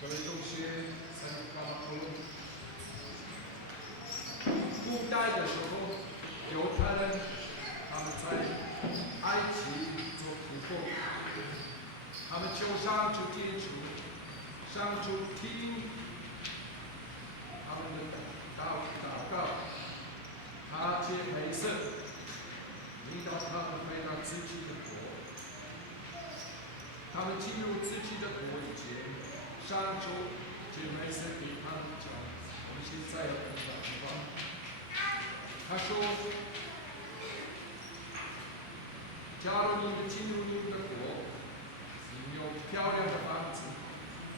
各位同学，参加活动。古代的时候，犹太人他们在埃及做突破，他们求上主天主，上主听他们的祷告，他借黑色引导他们回到自己的国。他们进入自己的国以前，上主借黑色给他们讲，我们现在要看到地方。他说：“假如你们进入你们的国，你们有漂亮的房子，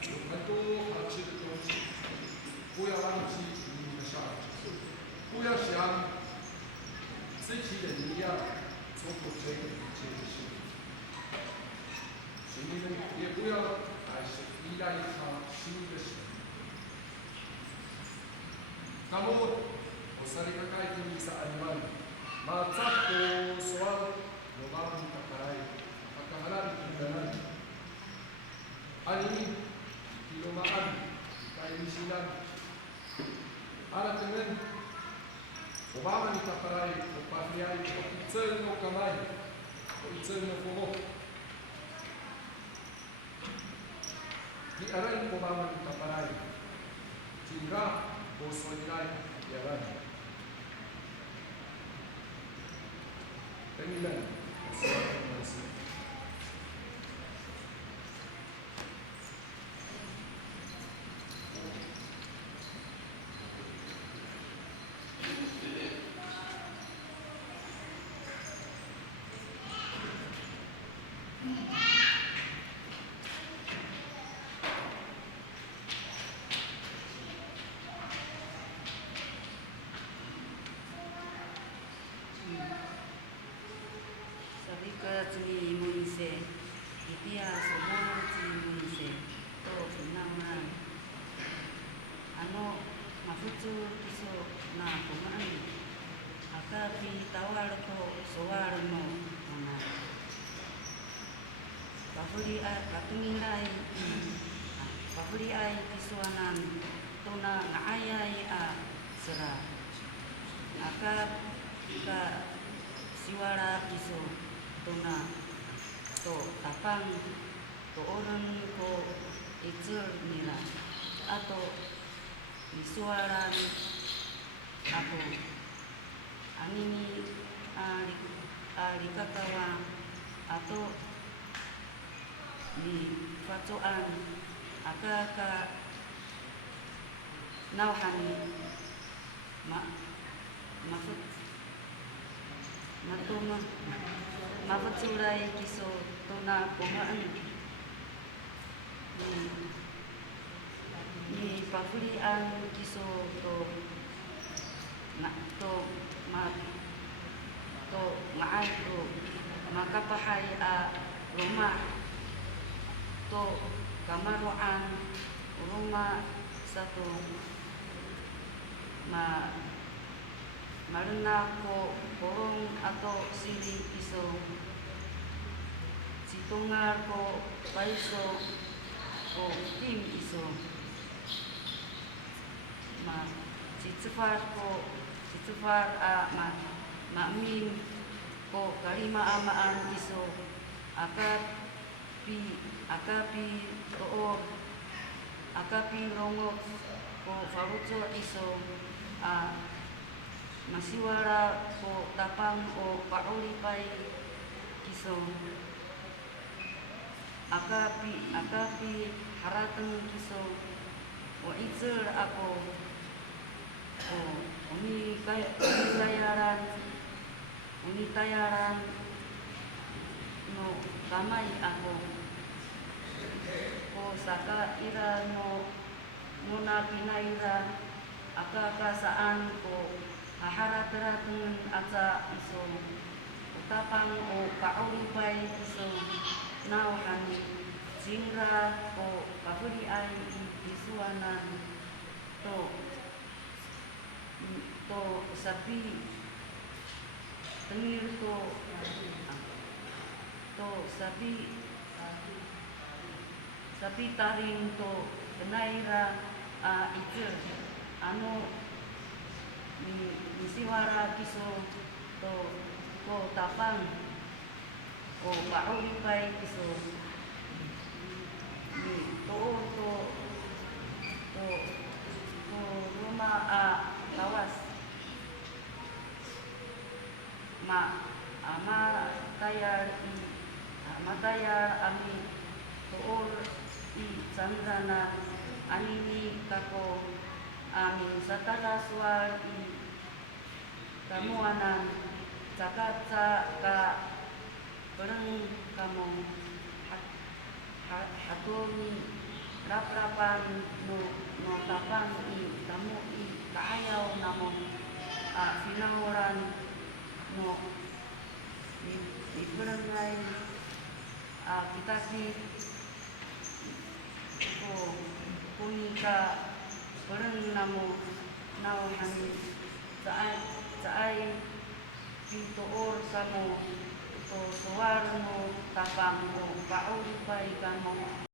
有很多好吃的东西，不要忘记你们的上主，不要想自己的力量做不成一件事。请你们也不要还是依赖一套新的神。Namun, usali kakay kini sa anuman, matsap ko soal lumang kakaray, pagkahalan kindanan. Ani, kilumaan, kayo silang. Alat dengan, Obama ni kakaray, upahiyay, itsel mo kamay, itsel mo pumo. Di aray Obama ni kakaray, sehingga boso nilay jalan. Pemilan, seorang manusia. Ni Moise, itia semua si Moise, to finaman. Ano mafutu kiso na kumaan. Aka pi tawal ko soal mo na. Pahuli ay katungilay, pahuli ay kisuanan to na naayay sera. Aka ka siwara kiso. Tuna to tapang to orang ko itsur nila ato isuaran ako anini alikakawa ato di fatuan akaka nauhani mafut matuma mafatsuray kiso to na kumaan ni pafulian kiso to maay to makapahay rumah to kamaruan rumah satu marina ko porong atau sili iso situngar ko paiso ko tim iso cicifar ma'min ko kalima amaan iso akapi rongok ko farutso iso masiwara ko tapang o paulipay kiso akapi haratan kiso o itsur ako o uni tayaran no kamay ako o saka ira no muna pinaira akakasaan ko haharat-haratan atsa iso utapang o kaulipay iso nauhan jingra o kahulian isuanan to sapi tengir to sapi taring to naira itu anu misiwara kiso to ko tapang o paulipay kiso ni to ruma lawas matayar ami tuor I sandrana anini kako amin sataraswar I kamuanan cakatsa ka pereng kamu atun raprapan no tapang I kamu I kaayaw namo sinanguran no ibarangay kita si kung ka pereng namo nawahan saay pintuor sa mo to suwar mo tapang mo paulipay ka mo